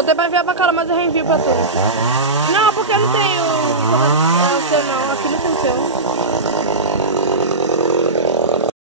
Botei pra enviar pra cara, mas eu reenvio pra tu. Não, porque eu não tenho. Não, aqui não tem o seu.